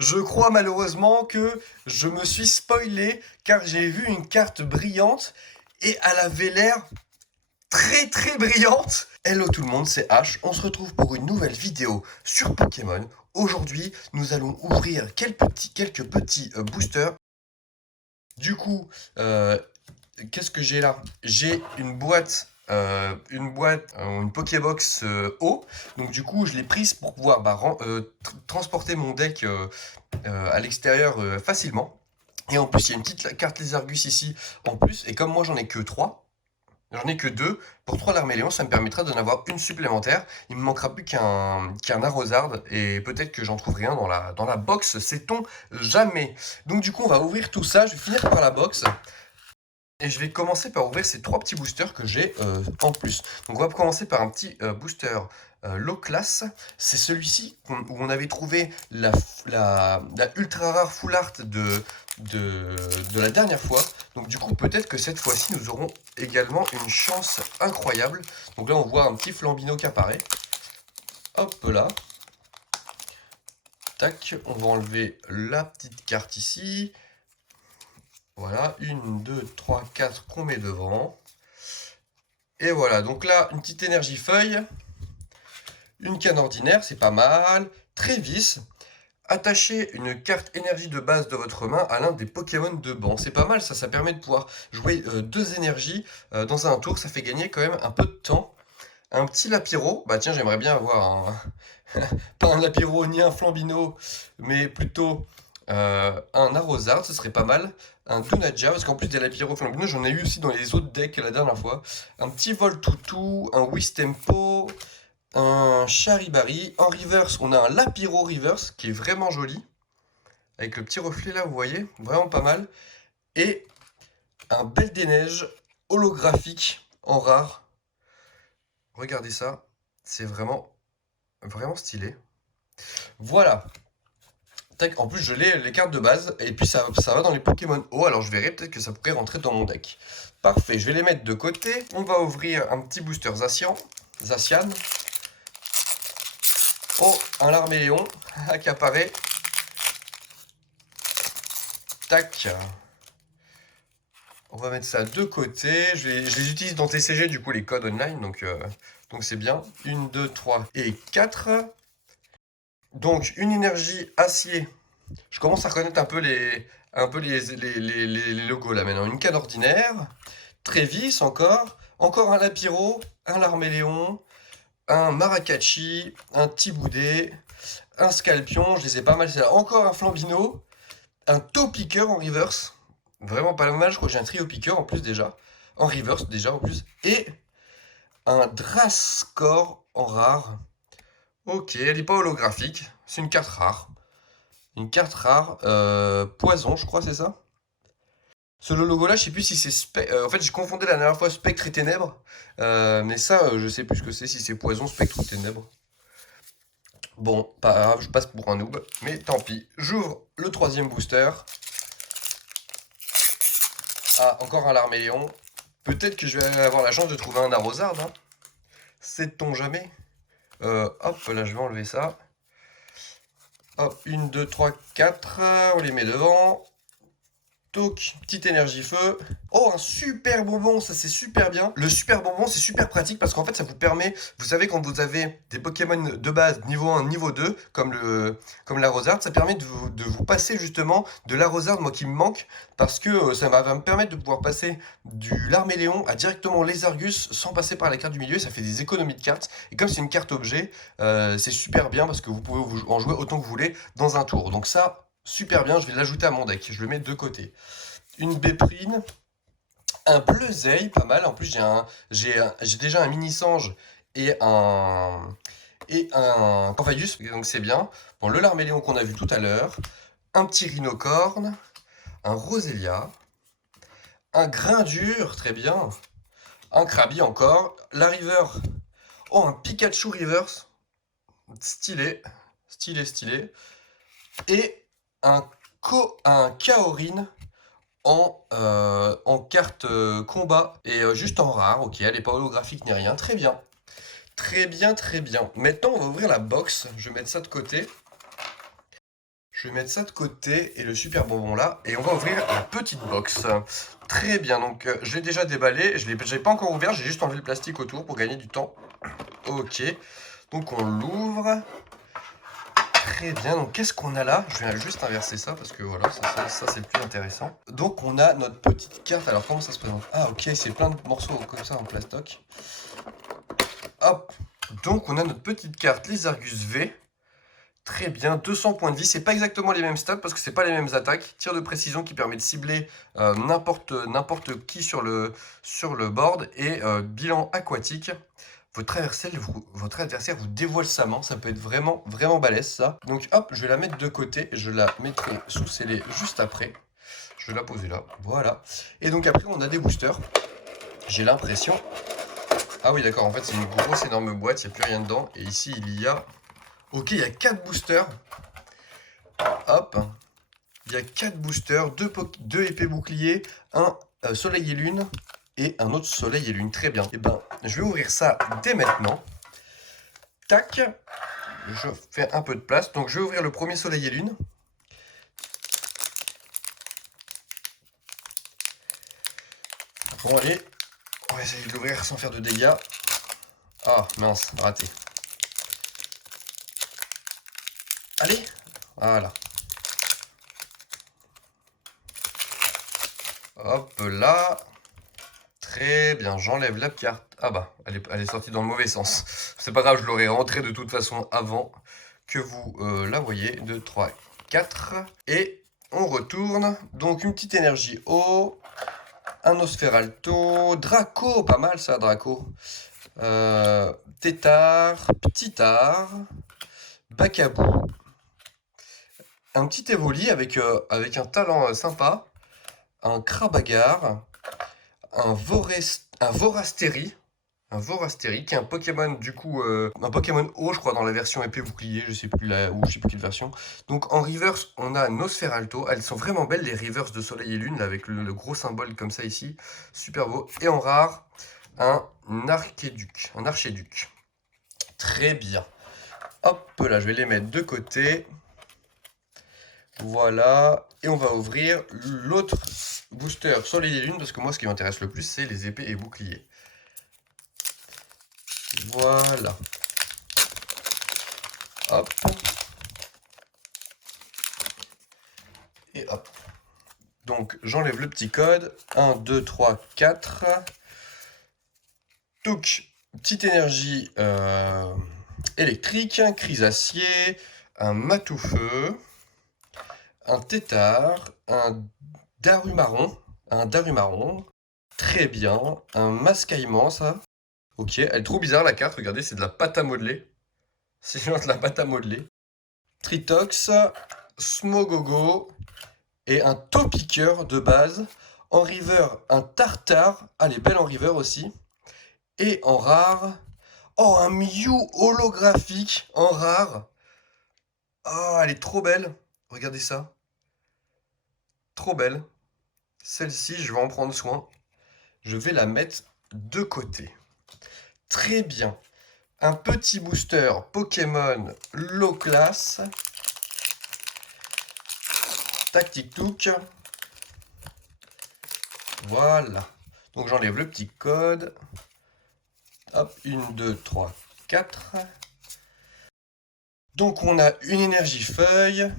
Je crois malheureusement que je me suis spoilé car j'ai vu une carte brillante et elle avait l'air très brillante. Hello tout le monde, c'est H. On se retrouve pour une nouvelle vidéo sur Pokémon. Aujourd'hui, nous allons ouvrir quelques petits boosters. Du coup, qu'est-ce que j'ai là? J'ai une Pokébox eau. Donc du coup, je l'ai prise pour pouvoir transporter mon deck à l'extérieur facilement. Et en plus, il y a une petite carte Lézargus ici en plus. Et comme moi, j'en ai que 3, j'en ai que 2, pour 3 Larméléon, ça me permettra d'en avoir une supplémentaire. Il me manquera plus qu'un Arrosard. Et peut-être que j'en trouverai un dans la box, sait-on jamais. Donc du coup, on va ouvrir tout ça. Je vais finir par la box. Et je vais commencer par ouvrir ces 3 petits boosters que j'ai en plus. Donc on va commencer par un petit booster low class. C'est celui-ci où on avait trouvé la ultra rare full art de la dernière fois. Donc du coup peut-être que cette fois-ci nous aurons également une chance incroyable. Donc là on voit un petit Flambino qui apparaît. Hop là. Tac, on va enlever la petite carte ici. Voilà, 1, 2, 3, 4 qu'on met devant. Et voilà, donc là, une petite énergie feuille. Une canne ordinaire, c'est pas mal. Trévis. Attachez une carte énergie de base de votre main à l'un des Pokémon de banc. C'est pas mal ça, ça permet de pouvoir jouer 2 énergies dans un tour. Ça fait gagner quand même un peu de temps. Un petit Lapiro. Bah tiens, j'aimerais bien avoir un... pas un Lapiro ni un Flambino, mais plutôt un Arrosard, ce serait pas mal. Un Donaja, parce qu'en plus des Lapiro Flambino, j'en ai eu aussi dans les autres decks la dernière fois. Un petit Voltoutou, un Wistempo, un Charibari. En reverse, on a un Lapiro reverse qui est vraiment joli. Avec le petit reflet là, vous voyez, vraiment pas mal. Et un Belle des Neiges holographique en rare. Regardez ça, c'est vraiment stylé. Voilà. Tac, en plus, je l'ai les cartes de base, et puis ça va dans les Pokémon eau, alors je verrai peut-être que ça pourrait rentrer dans mon deck. Parfait, je vais les mettre de côté. On va ouvrir un petit booster Zacian. Oh, un Larméléon qui apparaît. Tac. On va mettre ça de côté. Je les utilise dans TCG, du coup, les codes online, donc c'est bien. 1, 2, 3 et 4. Donc, une énergie acier. Je commence à reconnaître les logos là maintenant. Une canne ordinaire, Trévis encore un Lapiro, un Larméléon, un Maracacci, un Tiboudet, un Scalpion, je les ai pas mal, c'est là. Encore un Flambino, un Topiqueur en reverse, vraiment pas mal, je crois que j'ai un trio piqueur en plus déjà, en reverse déjà en plus, et un Drascore en rare. Ok, elle n'est pas holographique, c'est une carte rare. Une carte rare, poison, je crois, c'est ça? Ce logo-là, je sais plus si c'est en fait, j'ai confondu la dernière fois spectre et ténèbres. Mais ça, je sais plus ce que c'est, si c'est poison, spectre ou ténèbres. Bon, pas grave, je passe pour un noob. Mais tant pis. J'ouvre le 3e booster. Ah, encore un Larméléon. Peut-être que je vais avoir la chance de trouver un Arrosard. Hein. Sait-on jamais? Hop, là, je vais enlever ça. Hop, 1, 2, 3, 4. On les met devant. Toc, petite énergie feu. Oh, un super bonbon, ça c'est super bien. Le super bonbon, c'est super pratique parce qu'en fait, ça vous permet, vous savez, quand vous avez des Pokémon de base niveau 1, niveau 2, comme l'Arrosard, ça permet de vous passer justement de l'Arrosard, moi qui me manque, parce que ça va me permettre de pouvoir passer du Larméléon à directement Lézargus sans passer par la carte du milieu. Ça fait des économies de cartes. Et comme c'est une carte objet, c'est super bien parce que vous pouvez en jouer autant que vous voulez dans un tour. Donc ça, super bien, je vais l'ajouter à mon deck. Je le mets de côté. Une Béprine, un Bleuzeil, pas mal. En plus, j'ai déjà un Mini-Sange et un Corvalius, donc c'est bien. Bon, le Larméléon qu'on a vu tout à l'heure, un petit Rhinocorne, un Roselia, un Grindur, très bien, un Krabi encore, la River, oh, un Pikachu Reverse, stylé, stylé, et un Kaorin en carte combat et juste en rare. Ok, elle n'est pas holographique ni rien. Très bien. Très bien. Maintenant, on va ouvrir la box. Je vais mettre ça de côté. Je vais mettre ça de côté et le super bonbon là. Et on va ouvrir la petite box. Très bien, donc je l'ai déjà déballé. Je l'ai pas encore ouvert, j'ai juste enlevé le plastique autour pour gagner du temps. Ok, donc on l'ouvre. Très bien, donc qu'est-ce qu'on a là? Je vais juste inverser ça parce que voilà, ça c'est le plus intéressant. Donc on a notre petite carte. Alors comment ça se présente? Ah ok, c'est plein de morceaux comme ça en plastoc. Hop, donc on a notre petite carte, les Argus V. Très bien, 200 points de vie, c'est pas exactement les mêmes stats parce que c'est pas les mêmes attaques. Tir de précision qui permet de cibler n'importe qui sur le board et bilan aquatique. Votre adversaire vous dévoile sa main, ça peut être vraiment balèze ça. Donc hop, je vais la mettre de côté, je la mettrai sous scellé juste après. Je vais la poser là, voilà. Et donc après on a des boosters, j'ai l'impression... Ah oui d'accord, en fait c'est une grosse énorme boîte, il n'y a plus rien dedans. Et ici il y a... Ok, il y a 4 boosters. Hop. Il y a 4 boosters, 2 épées boucliers, un soleil et lune et un autre soleil et lune. Très bien. Et ben, je vais ouvrir ça dès maintenant. Tac. Je fais un peu de place. Donc, je vais ouvrir le premier soleil et lune. Bon, allez. On va essayer de l'ouvrir sans faire de dégâts. Ah, mince, raté. Allez. Voilà. Hop là. Très bien, j'enlève la carte. Ah bah, elle est sortie dans le mauvais sens. C'est pas grave, je l'aurais rentrée de toute façon avant que vous la voyez. 2, 3, 4. Et on retourne. Donc une petite énergie eau. Un Nosferalto. Draco, pas mal ça, Draco. Tétard. Petit-Art. Bacabou. Un petit Evoli avec un talent sympa. Un Krabagar. Un Vorastéry. Un Vorastéry, qui est un Pokémon du coup, un Pokémon eau, je crois, dans la version épée bouclier, je sais plus quelle version. Donc en reverse, on a Nosferalto. Elles sont vraiment belles les reverse de Soleil et Lune, là, avec le gros symbole comme ça ici. Super beau. Et en rare, un Archéduc. Très bien. Hop là, je vais les mettre de côté. Voilà. Et on va ouvrir l'autre booster Soleil et Lune, parce que moi, ce qui m'intéresse le plus, c'est les épées et boucliers. Voilà. Hop. Et hop. Donc, j'enlève le petit code. 1, 2, 3, 4. Donc, petite énergie électrique, un Chrysacier, un Matoufeu, un Tétard, un Darumaron. Très bien. Un Mascaillement, ça. Ok, elle est trop bizarre la carte, regardez, c'est de la pâte à modeler. C'est genre de la pâte à modeler. Tritox, Smogogo et un Topiqueur de base. En river, un Tartare. Ah, elle est belle en river aussi. Et en rare, oh, un Mew holographique en rare. Ah, elle est trop belle. Regardez ça. Trop belle. Celle-ci, je vais en prendre soin. Je vais la mettre de côté. Très bien. Un petit booster Pokémon low class. Tactic Took. Voilà. Donc j'enlève le petit code. Hop, 1, 2, 3, 4. Donc on a une énergie feuille.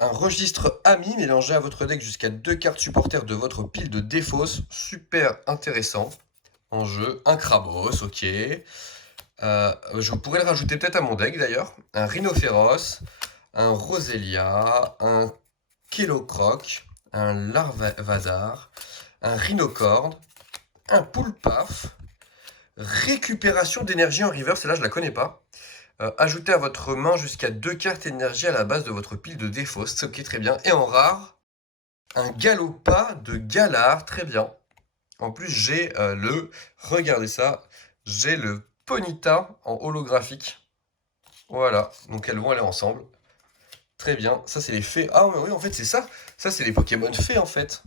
Un registre ami mélangé à votre deck jusqu'à 2 cartes supporters de votre pile de défausse. Super intéressant. En jeu. Un Krabos, ok. Je pourrais le rajouter peut-être à mon deck d'ailleurs. Un Rhinophéros, un Roselia, un Kellocroc, un Larvazar, un Rhinocorne, un Poulpaf, récupération d'énergie en river, celle-là je la connais pas. Ajoutez à votre main jusqu'à 2 cartes énergie à la base de votre pile de défausse, ok très bien. Et en rare, un Galopa de Galar, très bien. En plus j'ai regardez ça, j'ai le Ponyta en holographique. Voilà, donc elles vont aller ensemble. Très bien, ça c'est les fées. Ah oui, en fait c'est ça. Ça c'est les Pokémon fées en fait.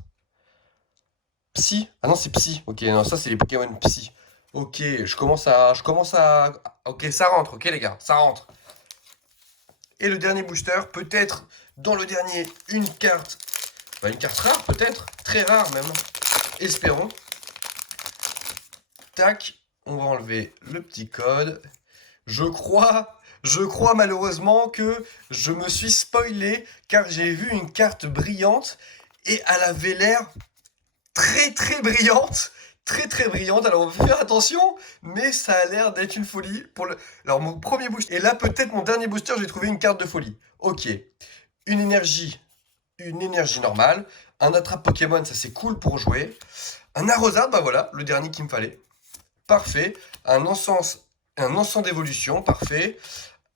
Psy. Ah non, c'est Psy. Ok, non, ça c'est les Pokémon Psy. Ok, je commence à... Ok, ça rentre, ok les gars, ça rentre. Et le dernier booster, peut-être Dans le dernier, une carte rare peut-être, très rare même, espérons. Tac, on va enlever le petit code. Je crois malheureusement que je me suis spoilé car j'ai vu une carte brillante et elle avait l'air très brillante. Très brillante, alors on va faire attention, mais ça a l'air d'être une folie. Alors mon premier booster, et là peut-être mon dernier booster, j'ai trouvé une carte de folie. Ok, une énergie normale, un attrape Pokémon, ça c'est cool pour jouer. Un arrosard, bah voilà, le dernier qu'il me fallait. Parfait. Un encens d'évolution, parfait.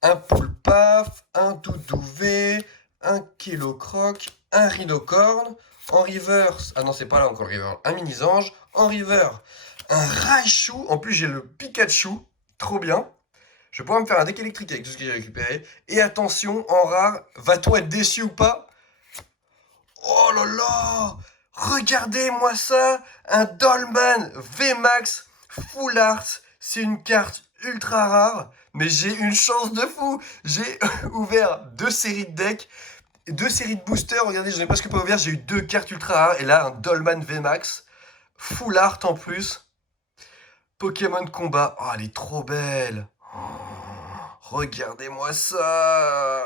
Un poulpaf, un doudouvé, un kilocroc, un rhinocorne. En reverse, ah non, c'est pas là encore le river, un mini-ange. En river, un Raichu. En plus, j'ai le Pikachu, trop bien. Je vais pouvoir me faire un deck électrique avec tout ce que j'ai récupéré. Et attention, en rare, va-t-on être déçu ou pas? Oh là là! Regardez-moi ça! Un Dolman VMAX Full Art. C'est une carte ultra rare, mais j'ai une chance de fou. J'ai ouvert 2 séries de decks, 2 séries de boosters. Regardez, je n'ai presque pas ouvert. J'ai eu 2 cartes ultra rares. Et là, un Dolman VMAX Full Art en plus. Pokémon Combat. Oh, elle est trop belle. Oh, regardez-moi ça.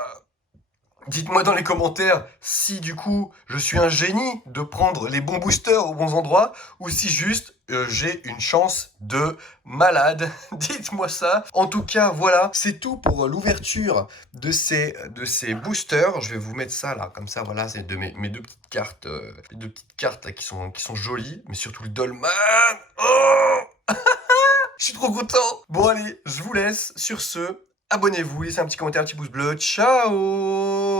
Dites-moi dans les commentaires si du coup je suis un génie de prendre les bons boosters aux bons endroits ou si juste j'ai une chance de malade. Dites-moi ça. En tout cas, voilà, c'est tout pour l'ouverture de ces boosters. Je vais vous mettre ça là, comme ça, voilà, c'est de mes deux petites cartes, là, qui sont jolies, mais surtout le Dolman. Oh je suis trop content. Bon allez, je vous laisse sur ce. Abonnez-vous, laissez un petit commentaire, un petit pouce bleu. Ciao!